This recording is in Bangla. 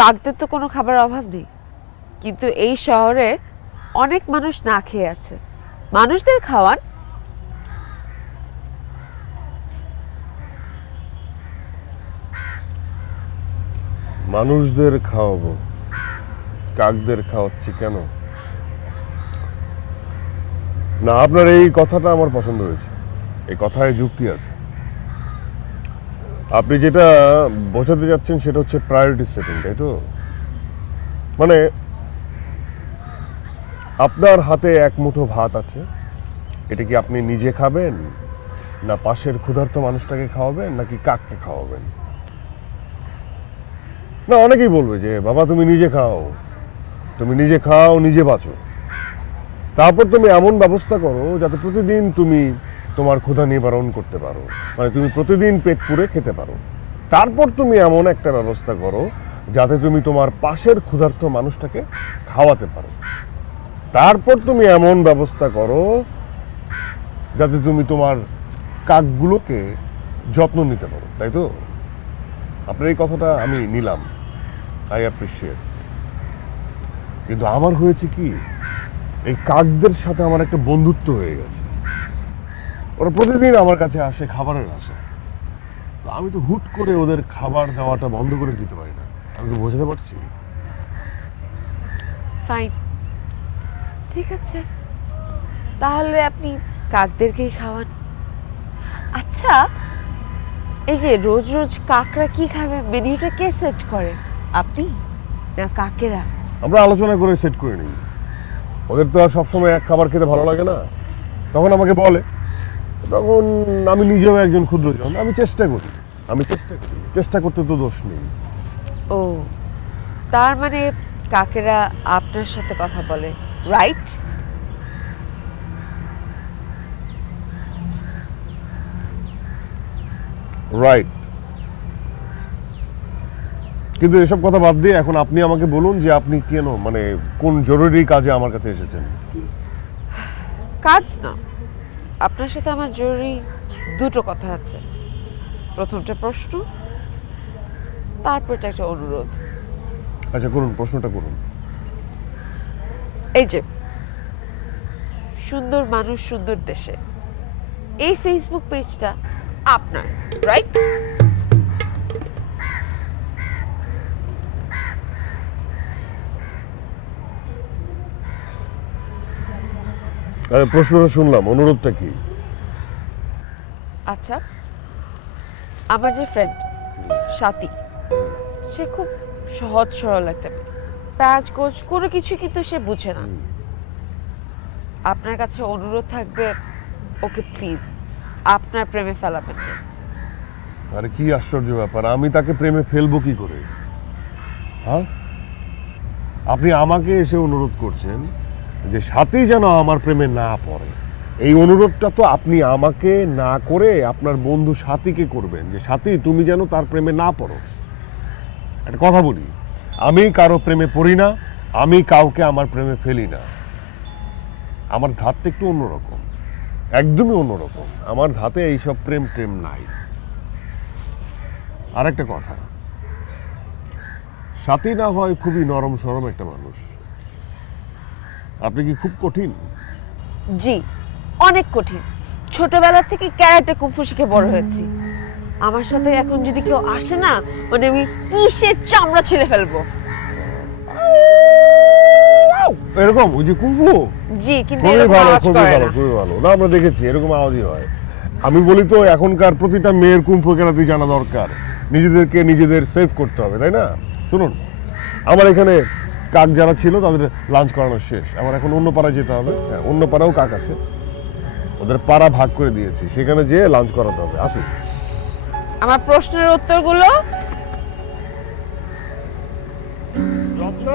কাকদের তো কোনো খাবার অভাব নেই, কিন্তু এই শহরে অনেক মানুষ না খেয়ে আছে। মানুষদের খাওয়ান। মানুষদের খাওয়াবো, কাকদের খাওয়াচ্ছি কেন? না, আপনার এই কথাটা আমার পছন্দ হয়েছে। এই কথায় যুক্তি আছে। আপনি যেটা বোঝাতে যাচ্ছেন সেটা হচ্ছে প্রায়োরিটি সেটিং, তাই তো? মানে আপনার হাতে এক মুঠো ভাত আছে, এটা কি আপনি নিজে খাবেন, না পাশের ক্ষুধার্ত মানুষটাকে খাওয়াবেন, নাকি কাককে খাওয়াবেন? না, অনেকেই বলবে যে বাবা তুমি নিজে খাও, তুমি নিজে খাও, নিজে বাঁচো। তারপর তুমি এমন ব্যবস্থা করো যাতে প্রতিদিন তুমি তোমার ক্ষুধা নিবারণ করতে পারো, মানে তুমি প্রতিদিন পেট পুরে খেতে পারো। তারপর তুমি এমন একটা ব্যবস্থা করো যাতে তুমি তোমার পাশের ক্ষুধার্ত মানুষটাকে খাওয়াতে পারো। তারপর তুমি এমন ব্যবস্থা করো যাতে তুমি তোমার কাকগুলোকে যত্ন নিতে পারো, তাই তো? আপনার এই কথাটা আমি নিলাম, আই অ্যাপ্রিশিয়েট। কিন্তু আমার হয়েছে কি, এই কাকদের সাথে আমার একটা বন্ধুত্ব হয়ে গেছে। ওরা প্রতিদিন আমার কাছে আসে খাবারের আশায়। তো আমি তো হুট করে ওদের খাবার দেওয়াটা বন্ধ করে দিতে পারি না। আমি তো বোঝাতে পারছি? ফাইন, ঠিক আছে, তাহলে আপনি কাকদেরকেই খাওয়ান। আচ্ছা, এই যে রোজ রোজ কাকরা কি খাবে, মেনুটা কে সেট করে, আপনি না কাকেরা? আমরা আলোচনা করে সেট করে নিই। ওদের তো আর সবসময় এক খাবার খেতে ভালো লাগে না, তখন আমাকে বলে। তখন আমি নিজেও একজন ক্ষুদ্রজন, আমি চেষ্টা করি। চেষ্টা করতে তো দোষ নেই। ও, তার মানে কাকেরা আপনার সাথে কথা বলে, রাইট? রাইট। কিন্তু এসব কথা বাদ দিয়ে এখন আপনি আমাকে বলুন যে আপনি কেন, মানে কোন জরুরি কাজে আমার কাছে এসেছেন? কাজ না, আপনার সাথে আমার জরুরি দুটো কথা আছে। প্রথমটা প্রশ্ন, তারপরটা একটা অনুরোধ। আচ্ছা করুন, প্রশ্নটা করুন। এই যে সুন্দর মানুষ সুন্দর দেশে, এই ফেসবুক পেজটা আপনার, রাইট? আরে প্রশ্নটা শুনলাম, অনুরোধটা কি? আচ্ছা, আমার যে ফ্রেন্ড সাথী, সে খুব সহজ সরল একটা মেয়ে, প্যাচ গোছ কোনো কিছু কিন্তু সে বুঝে না। আপনার কাছে অনুরোধ থাকবে, ওকে প্লিজ আপনার প্রেমে ফেলাবেন না। আরে কি আশ্চর্য ব্যাপার, আমি তাকে প্রেমে ফেলবো কি করে? হ্যাঁ, আপনি আমাকে এসে অনুরোধ করছেন যে সাথী যেন আমার প্রেমে না পড়ে। এই অনুরোধটা তো আপনি আমাকে না করে আপনার বন্ধু সাথীকে করবেন, যে সাথী তুমি যেন তার প্রেমে না পড়ো। একটা কথা বলি, আমি কারো প্রেমে পড়ি না, আমি কাউকে আমার প্রেমে ফেলি না। আমার ধাতটা একটু অন্যরকম, একদমই অন্যরকম। আমার ধাতে এইসব প্রেম প্রেম নাই। আর একটা কথা, সাথী না হয় খুবই নরম সরম একটা মানুষ, আপনি কি খুব কঠিন? জি, অনেক কঠিন। ছোটবেলা থেকে ক্যারাটে কুংফু শিখে বড় হয়েছি। আমার সাথে এখন যদি কেউ আসে না, মানে আমি কিসের চামড়া ছিঁড়ে ফেলবো। এরকম ওই যে কুংফু? জি, কিন্তু খুবই এরকম ভালো, আওয়াজ খুবই করে ভালো, না। খুবই ভালো। না, আমরা দেখেছি এরকম আওয়াজই হয়। আমি বলি তো এখনকার প্রতিটা মেয়ের কুংফু কেরাতে জানা দরকার, নিজেদেরকে নিজেদের সেভ করতে হবে, তাই না? শুনুন, আমার এখানে কাক যারা ছিল তাদের লাঞ্চ করানো শেষ, আমার এখন অন্য পাড়ায় যেতে হবে। হ্যাঁ, অন্য পাড়াও কাক আছে, ওদের পাড়া ভাগ করে দিয়েছি, সেখানে যেয়ে লাঞ্চ করাতে হবে। আসুন। আমার প্রশ্নের উত্তরগুলো রত্ন